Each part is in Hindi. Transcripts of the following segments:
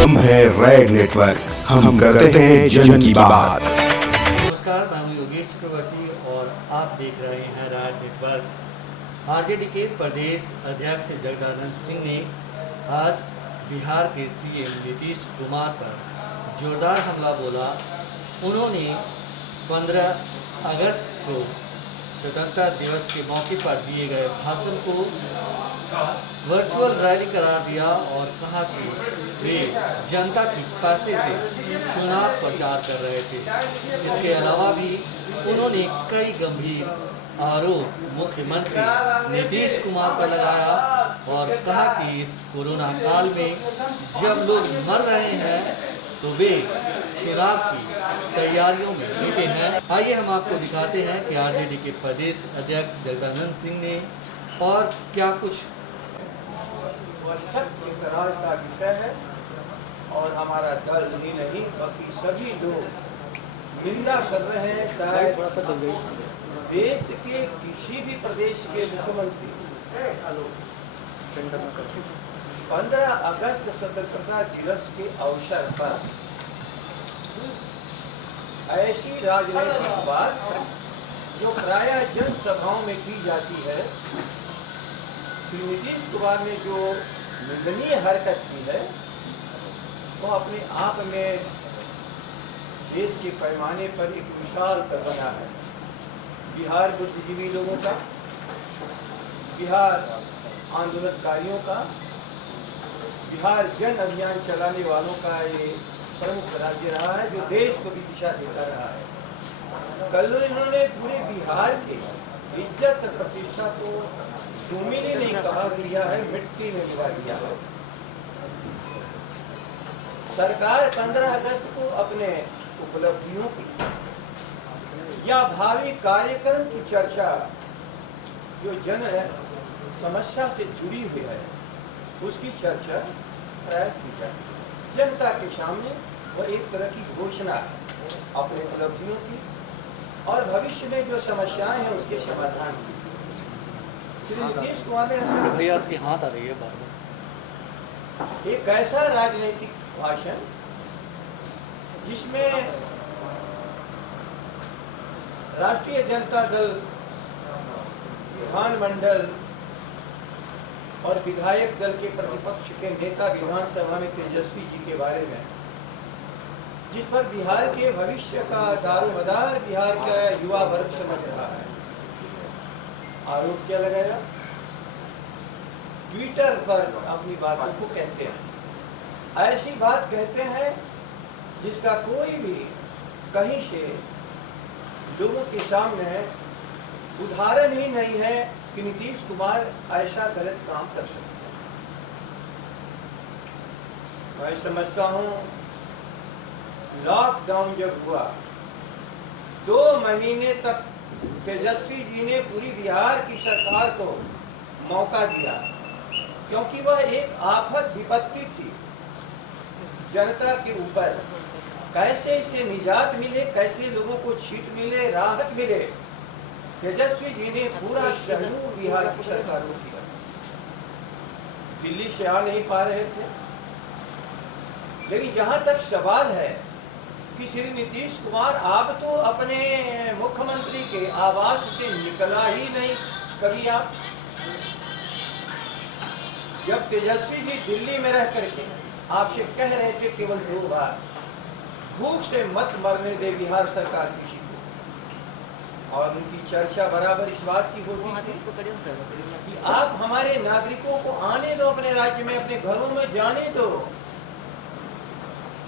हम है रेड नेटवर्क, हम करते हैं जन की बात। नमस्कार, मैं हूं योगेश चक्रवर्ती और आप देख रहे हैं रेड नेटवर्क। आरजेडी के प्रदेश अध्यक्ष जगदानंद सिंह ने आज बिहार के सीएम नीतीश कुमार पर जोरदार हमला बोला। उन्होंने 15 अगस्त को स्वतंत्रता दिवस के मौके पर दिए गए भाषण को वर्चुअल रैली करार दिया और कहा कि वे जनता के पैसे से चुनाव प्रचार कर रहे थे। इसके अलावा भी उन्होंने कई गंभीर आरोप मुख्यमंत्री नीतीश कुमार पर लगाया और कहा कि इस कोरोना काल में जब लोग मर रहे हैं तो वे चुनाव की तैयारियों में जुटे हैं। आइए हम आपको दिखाते हैं कि आरजेडी के प्रदेश अध्यक्ष जगदानंद सिंह ने और क्या कुछ इकरार का विषय है और हमारा दल ही नहीं बाकी सभी लोग निंदा कर रहे हैं। शायद देश के किसी भी प्रदेश के मुख्यमंत्री 15 अगस्त स्वतंत्रता दिवस के अवसर पर ऐसी राजनीतिक बात जो प्रायः जनसभाओं में की जाती है, श्री नीतीश कुमार ने जो निंदनीय हरकत की है वो अपने आप में देश के पैमाने पर एक विशाल करबना है। बिहार बुद्धिजीवी लोगों का, बिहार आंदोलनकारियों का, बिहार जन अभियान चलाने वालों का ये प्रमुख राज्य रहा है जो देश को भी दिशा देता रहा है। कल इन्होंने पूरे बिहार के इज्जत और प्रतिष्ठा को जमीन ही नहीं कहा किया है, मिट्टी में मिला दिया है। सरकार 15 अगस्त को अपने उपलब्धियों की या भावी कार्यक्रम की चर्चा जो जन समस्या से जुड़ी हुई है उसकी चर्चा प्राय की जाती है। जनता के सामने वह एक तरह की घोषणा है अपने उपलब्धियों की और भविष्य में जो समस्याएं हैं उसके समाधान की। श्री नीतीश कुमार ने हाथ आ रही है बार एक ऐसा राजनीतिक भाषण जिसमें राष्ट्रीय जनता दल, विधानमंडल और विधायक दल के प्रतिपक्ष के नेता विधानसभा में तेजस्वी जी के बारे में, जिस पर बिहार के भविष्य का दारोमदार बिहार का युवा वर्ग समझ रहा है, आरोप क्या लगाया, ट्विटर पर अपनी बातों को कहते हैं। ऐसी बात कहते हैं जिसका कोई भी कहीं से लोगों के सामने उदाहरण ही नहीं है कि नीतीश कुमार ऐसा गलत काम कर सकते हैं। मैं समझता हूं लॉकडाउन जब हुआ 2 महीने तक तेजस्वी जी ने पूरी बिहार की सरकार को मौका दिया क्योंकि वह एक आफत विपत्ति थी जनता के ऊपर। कैसे इसे निजात मिले, कैसे लोगों को छीट मिले, राहत मिले, तेजस्वी जी ने पूरा सहयोग बिहार की सरकार को किया। दिल्ली से आ नहीं पा रहे थे, लेकिन जहां तक सवाल है कि श्री नीतीश कुमार आप तो अपने मुख्यमंत्री के आवास से निकला ही नहीं कभी। आप जब तेजस्वी जी दिल्ली में रह करके आपसे कह रहे थे केवल 2 बार, भूख से मत मरने दे बिहार सरकार किसी को, और उनकी चर्चा बराबर इस बात की होती थी कि आप हमारे नागरिकों को आने दो अपने राज्य में, अपने घरों में जाने दो।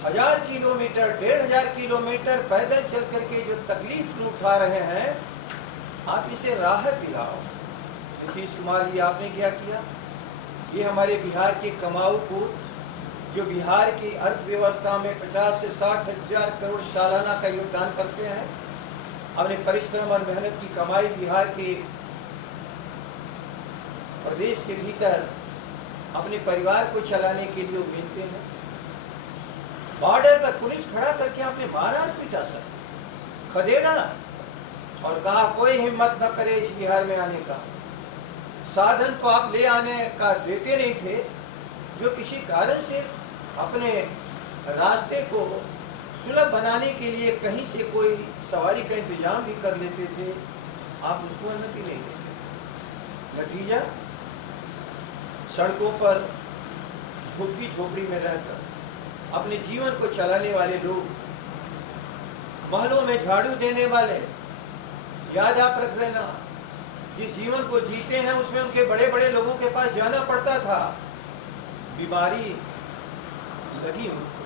1000 किलोमीटर 1500 किलोमीटर पैदल चल करके जो तकलीफ उठा रहे हैं आप इसे राहत दिलाओ। नीतीश कुमार जी आपने क्या किया? ये हमारे बिहार के कमाऊ पूत जो बिहार की अर्थव्यवस्था में 50 से 60 हजार करोड़ सालाना का योगदान करते हैं, अपने परिश्रम और मेहनत की कमाई बिहार के प्रदेश के भीतर अपने परिवार को चलाने के लिए भेजते हैं। बॉर्डर पर पुलिस खड़ा करके आपने मारा पीटा सब खदेड़ा और कहा कोई हिम्मत न करे इस बिहार में आने का। साधन तो आप ले आने का देते नहीं थे, जो किसी कारण से अपने रास्ते को सुलभ बनाने के लिए कहीं से कोई सवारी का इंतजाम भी कर लेते थे, आप उसको अनुमति नहीं देते थे। नतीजा, सड़कों पर झुग्गी झोपड़ी में रहकर अपने जीवन को चलाने वाले लोग, महलों में झाड़ू देने वाले, याद आप रख लेना, जिस जीवन को जीते हैं उसमें उनके बड़े बड़े लोगों के पास जाना पड़ता था। बीमारी लगी उनको,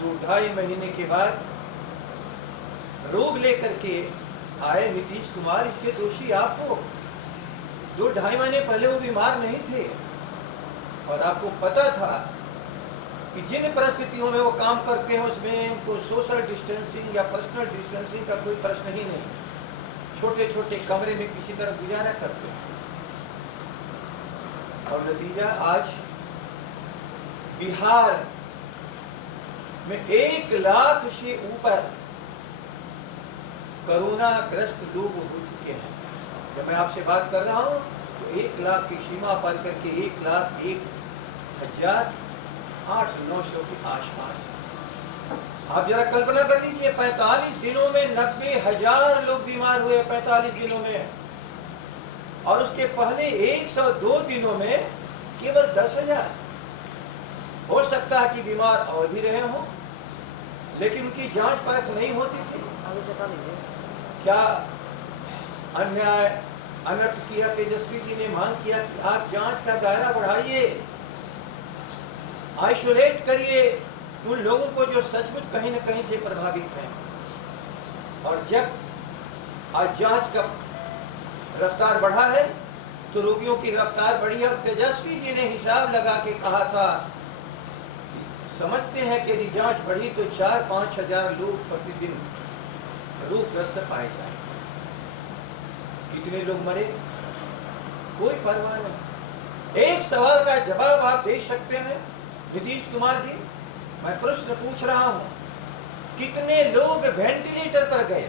2-2.5 महीने के बाद रोग लेकर के आए नीतीश कुमार। इसके दोषी आप हो। 2-2.5 महीने पहले वो बीमार नहीं थे और आपको पता था कि जिन परिस्थितियों में वो काम करते हैं उसमें उनको सोशल डिस्टेंसिंग या पर्सनल डिस्टेंसिंग का कोई प्रश्न ही नहीं। छोटे छोटे कमरे में किसी तरह गुजारा करते हैं और नतीजा, आज बिहार में 1 लाख से ऊपर कोरोना ग्रस्त लोग हो चुके हैं। जब मैं आपसे बात कर रहा हूं तो 1 लाख की सीमा पार करके 1,01,800-900 के आसपास। आप जरा कल्पना कर लीजिए, 45 दिनों में 90,000 लोग बीमार हुए 45 दिनों में, और उसके पहले 102 दिनों में केवल 10,000। हो सकता है कि बीमार और भी रहे हों, लेकिन उनकी जांच परख नहीं होती थी। क्या अन्याय अनर्थ किया? तेजस्वी जी ने मांग किया कि आप जांच का दायरा बढ़ाइए, आइसोलेट करिए उन लोगों को जो सचमुच कहीं न कहीं से प्रभावित हैं। और जब आज जांच का रफ्तार बढ़ा है तो रोगियों की रफ्तार बढ़ी है। और तेजस्वी जी ने हिसाब लगा के कहा था, समझते हैं कि यदि जांच बढ़ी तो 4-5 हजार लोग प्रतिदिन रोगग्रस्त पाए जाएंगे। कितने लोग मरे, कोई परवाह नहीं। एक सवाल का जवाब आप दे सकते हैं नीतीश कुमार जी? मैं प्रश्न पूछ रहा हूं, कितने लोग वेंटिलेटर पर गए?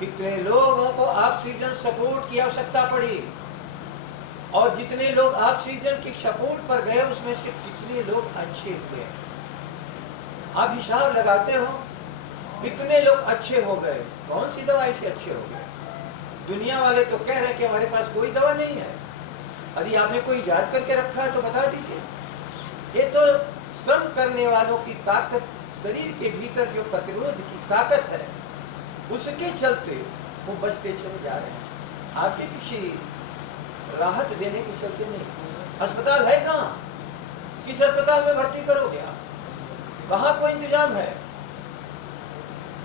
कितने लोगों को ऑक्सीजन सपोर्ट की आवश्यकता पड़ी? और जितने लोग ऑक्सीजन की सपोर्ट पर गए उसमें से कितने लोग अच्छे हुए? आप हिसाब लगाते हो, कितने लोग अच्छे हो गए? कौन सी दवाई से अच्छे हो गए? दुनिया वाले तो कह रहे हैं कि हमारे पास कोई दवा नहीं है। यदि आपने कोई याद करके रखा है तो बता दीजिए। ये तो श्रम करने वालों की ताकत, शरीर के भीतर जो प्रतिरोध की ताकत है उसके चलते वो बचते चले जा रहे हैं। आपके किसी राहत देने के चलते नहीं। अस्पताल है कहाँ? किस अस्पताल में भर्ती करोगे आप? कहाँ कोई इंतजाम है?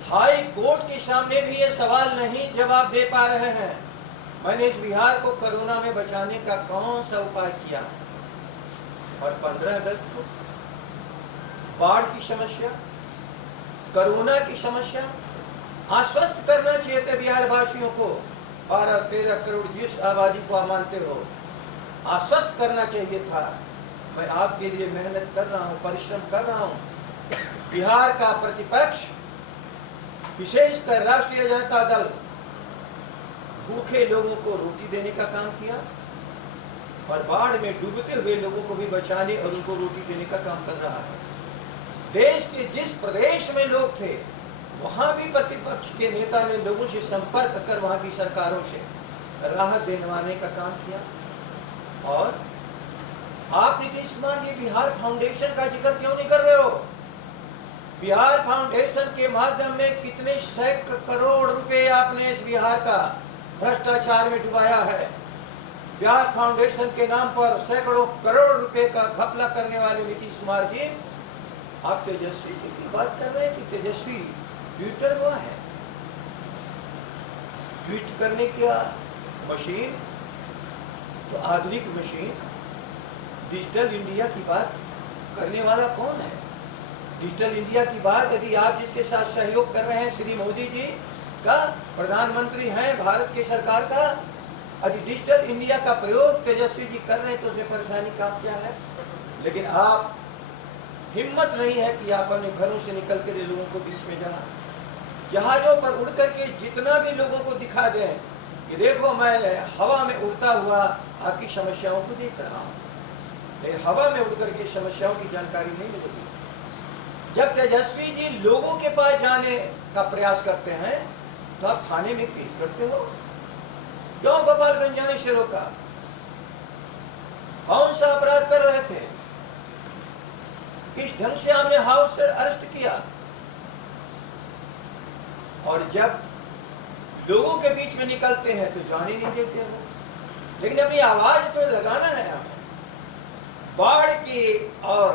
हाई कोर्ट के सामने भी ये सवाल नहीं जवाब दे पा रहे हैं। मैंने इस बिहार को कोरोना में बचाने का कौन सा उपाय किया? और 15 अगस्त को बाढ़ की समस्या, कोरोना की समस्या, आश्वस्त करना चाहिए था बिहार वासियों को। 12-13 करोड़ जिस आबादी को आप मानते हो, आश्वस्त करना चाहिए था। मैं आपके लिए मेहनत कर रहा हूँ, परिश्रम कर रहा हूँ। बिहार का प्रतिपक्ष, विशेषकर राष्ट्रीय जनता दल, भूखे लोगों को रोटी देने का काम किया और बाढ़ में डूबते हुए लोगों को भी बचाने और उनको रोटी देने का काम कर रहा है। देश के जिस प्रदेश में लोग थे वहां भी प्रतिपक्ष के नेता ने लोगों से संपर्क कर वहां की सरकारों से राहत दिलवाने का काम किया। और आप नीतीश कुमार जी बिहार फाउंडेशन का जिक्र क्यों नहीं कर रहे हो? बिहार फाउंडेशन के माध्यम में कितने सैकड़ों करोड़ रुपए आपने इस बिहार का भ्रष्टाचार में डुबाया है। बिहार फाउंडेशन के नाम पर सैकड़ों करोड़ रुपए का घपला करने वाले नीतीश कुमार जी, आप तेजस्वी जी की बात कर रहे हैं कि तेजस्वी ट्विटर हुआ है। ट्वीट करने का मशीन तो आधुनिक मशीन, डिजिटल इंडिया की बात करने वाला कौन है? डिजिटल इंडिया की बात यदि आप जिसके साथ सहयोग कर रहे हैं, श्री मोदी जी का, प्रधानमंत्री हैं भारत के सरकार का, यदि डिजिटल इंडिया का प्रयोग तेजस्वी जी कर रहे हैं तो उसे परेशानी का क्या है? लेकिन आप हिम्मत नहीं है कि आप अपने घरों से निकल कर लोगों को बीच में जाना, जहाजों पर उड़ करके जितना भी लोगों को दिखा दें कि देखो मैं हवा में उड़ता हुआ आपकी समस्याओं को देख रहा हूँ। लेकिन हवा में उड़ करके समस्याओं की जानकारी नहीं मिलती। जब तेजस्वी जी लोगों के पास जाने का प्रयास करते हैं तो आप थाने में केस करते हो। क्यों गोपालगंज जाने से रोका? कौन सा अपराध कर रहे थे? किस ढंग से आपने हाउस से अरेस्ट किया? और जब लोगों के बीच में निकलते हैं तो जाने नहीं देते हो। लेकिन अपनी आवाज तो लगाना है हमें। बाढ़ के और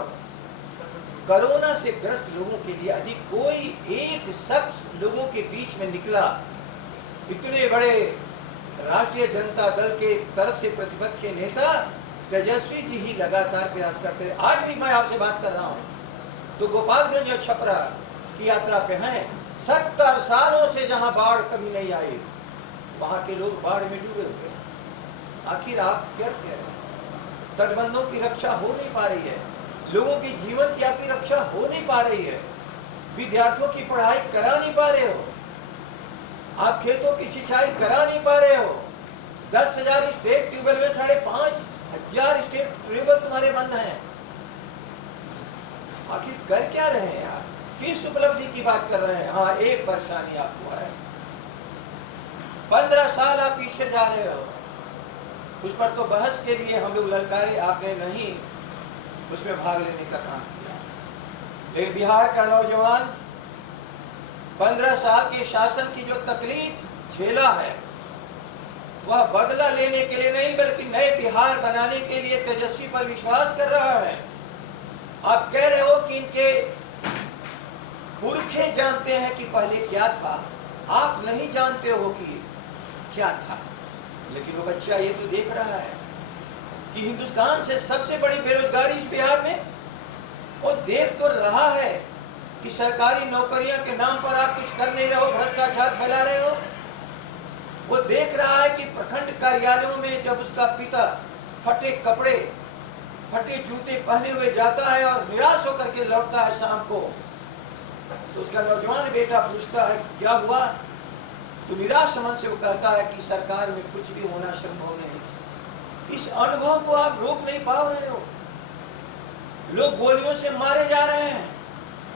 कोरोना से ग्रस्त लोगों के लिए यदि कोई एक शख्स लोगों के बीच में निकला, इतने बड़े राष्ट्रीय जनता दल के तरफ से प्रतिपक्ष नेता तेजस्वी जी ही लगातार प्रयास करते हैं। आज भी मैं आपसे बात कर रहा हूं तो गोपालगंज और छपरा की यात्रा पे हैं। 70 सालों से जहां बाढ़ कभी नहीं आई, वहां के लोग बाढ़ में डूबे हुए हैं। आखिर आप क्या कह रहे हैं? तटबंधों की रक्षा हो नहीं पा रही है, लोगों की जीवन की आपकी रक्षा हो नहीं पा रही है, विद्यार्थियों की पढ़ाई करा नहीं पा रहे हो, आप खेतों की सिंचाई करा नहीं पा रहे हो। 10,000 स्टेट ट्यूबवेल में 5,500 स्टेट ट्यूबवेल तुम्हारे बंद हैं। आखिर कर क्या रहे हैं आप? किस उपलब्धि की बात कर रहे हैं? हाँ, एक परेशानी आपको है, 15 साल आप पीछे जा रहे हो। उस पर तो बहस के लिए हम लोग ललकारे, आपने नहीं उसमें भाग लेने का काम किया। लेकिन बिहार का नौजवान 15 साल के शासन की जो तकलीफ झेला है, वह बदला लेने के लिए नहीं बल्कि नए बिहार बनाने के लिए तेजस्वी पर विश्वास कर रहा है। आप कह रहे हो कि इनके पुरखे जानते हैं कि पहले क्या था, आप नहीं जानते हो कि क्या था। लेकिन वो बच्चा ये तो देख रहा है कि हिंदुस्तान से सबसे बड़ी बेरोजगारी इस बिहार में, वो देख तो रहा है कि सरकारी नौकरियों के नाम पर आप कुछ कर नहीं रहे हो, भ्रष्टाचार फैला रहे हो। वो देख रहा है कि प्रखंड कार्यालयों में जब उसका पिता फटे कपड़े, फटे जूते पहने हुए जाता है और निराश होकर के लौटता है शाम को, तो उसका नौजवान बेटा पूछता है क्या हुआ, तो निराश मन से वो कहता है कि सरकार में कुछ भी होना संभव नहीं। इस अनुभव को आप रोक नहीं पा रहे हो। लोग गोलियों से मारे जा रहे हैं,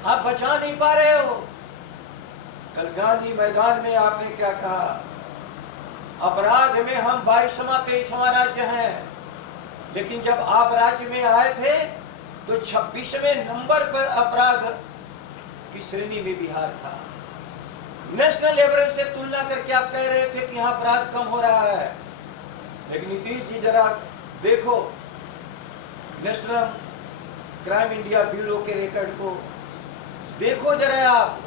आप बचा नहीं पा रहे हो। कल गांधी मैदान में आपने क्या कहा? अपराध में हम 22वां 23वां राज्य हैं, लेकिन जब आप राज्य में आए थे तो 26वें नंबर पर अपराध की श्रेणी में बिहार था। नेशनल एवरेज से तुलना करके आप कह रहे थे कि यहाँ अपराध कम हो रहा है। लेकिन नीतीश जी जरा देखो नेशनल क्राइम इंडिया ब्यूरो के रिकॉर्ड को देखो जरा आप।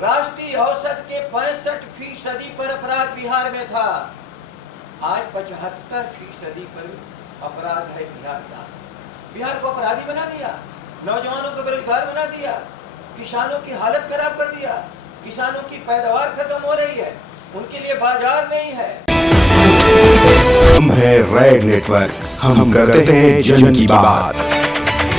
राष्ट्रीय औसत के 65% पर अपराध बिहार में था, आज 75% पर अपराध है बिहार का। बिहार को अपराधी बना दिया, नौजवानों को बेरोजगार बना दिया, किसानों की हालत खराब कर दिया। किसानों की पैदावार खत्म हो रही है, उनके लिए बाजार नहीं है। हम है रेड नेटवर्क, हम करते हैं जन की बात।